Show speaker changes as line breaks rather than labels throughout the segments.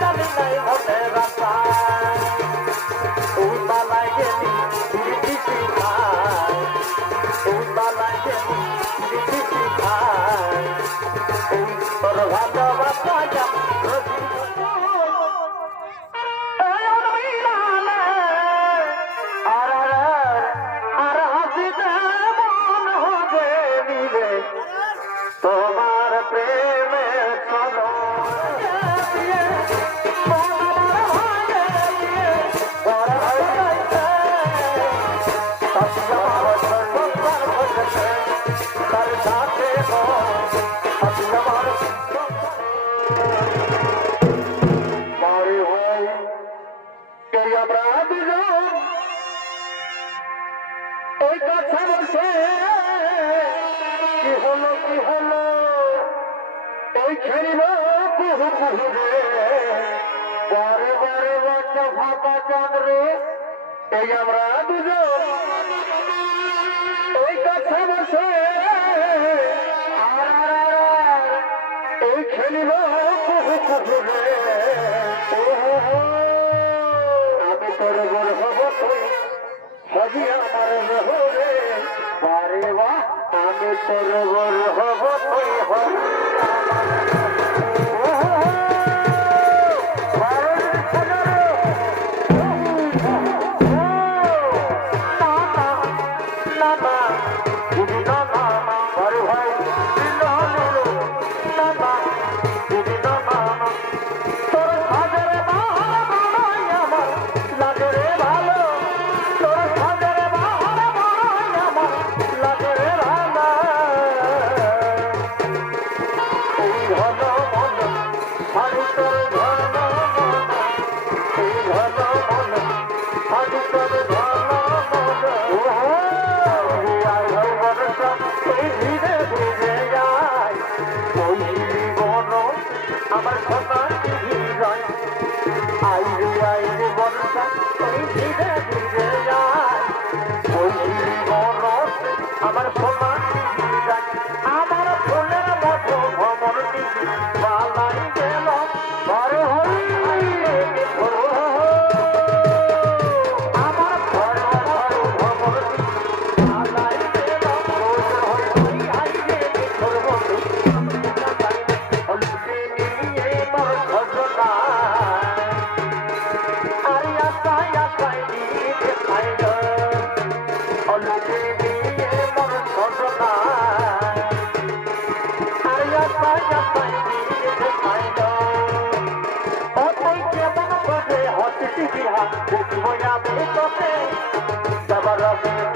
কালে নাই হবে রাস্তা কি হলো কি হলো এই খেলিল কুহু কুহু রে বারে বারে বাচ্চা ফাঁকা চাঁদ রে এই আমরা দুজন এই কাছে বসে আমি তোর গোর হব তুই হবি আমার রহরে বারে বা আমি তোর গোর হব, তুই হবি। Voy a ver el tope, estaba rápido.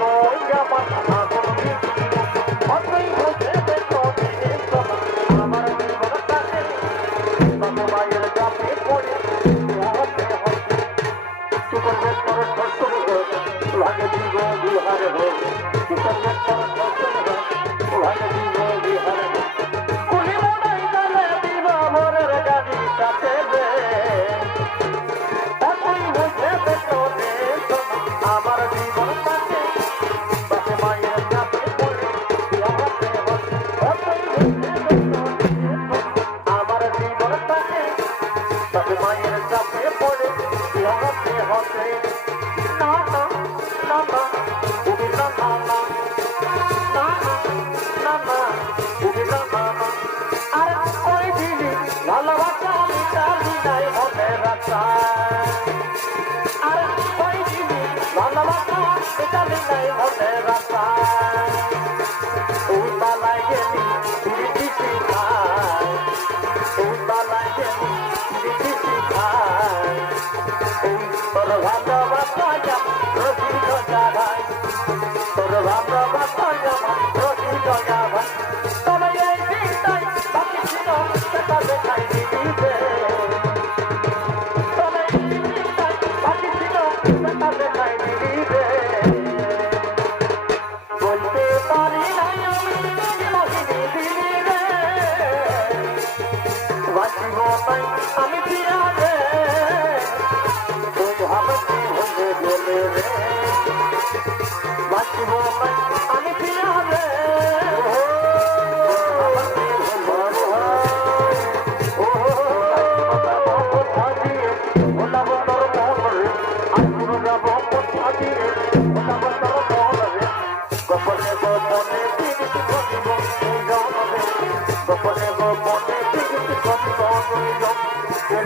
உத்தலையே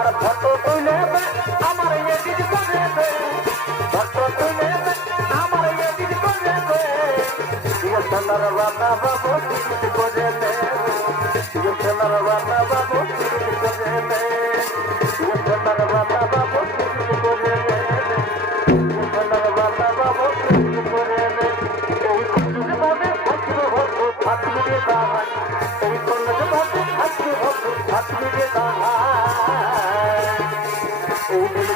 আমার ফটো তুলে আমার এদিক করে দে। ফটো তুলে আমার এদিক করে দে। বিএসএনআর বাবা বাবু টিকিট করে দে। বিএসএনআর বাবা বাবু টিকিট করে দে। বিএসএনআর বাবা বাবু টিকিট করে দে। বিএসএনআর বাবা বাবু টিকিট করে দে। এই কুকুর বনে থাকবে ভক্ত থাকবে দাহাই এই কন্যা বনে থাকবে ভক্ত থাকবে দাহাই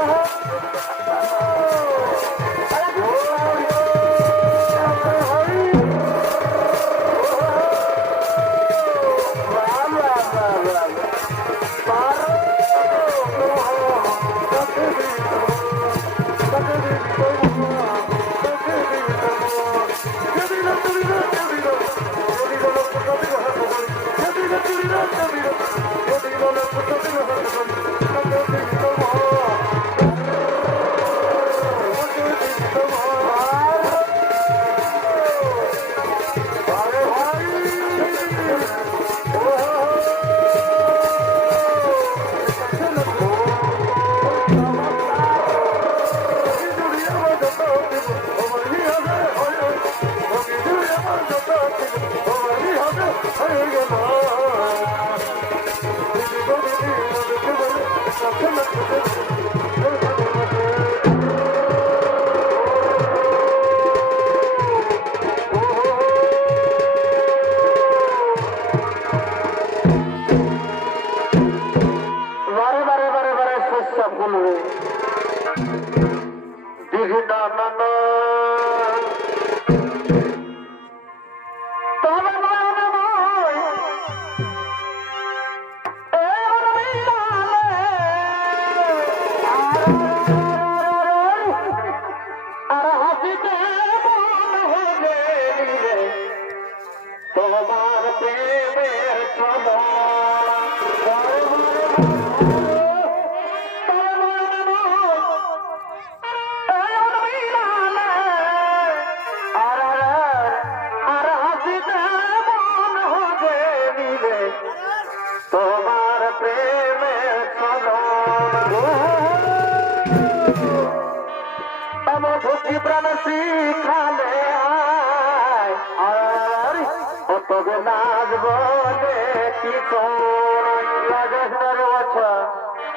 Uh-huh.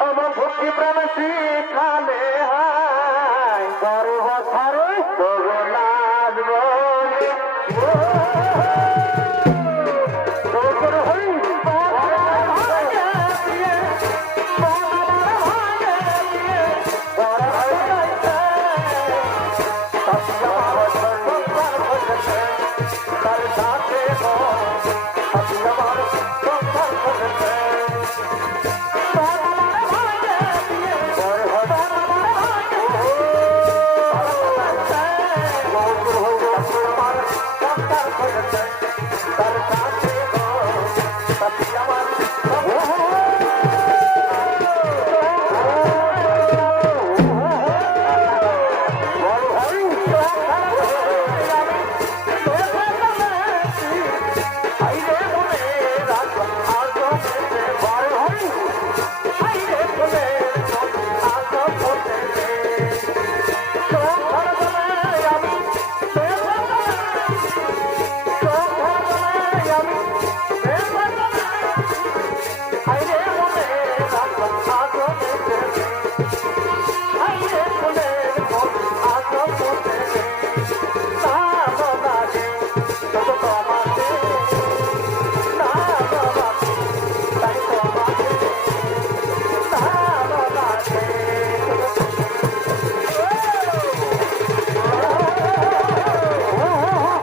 আমার ভক্তি প্রাণ শিখালে হায় গর্ব ছাড়ো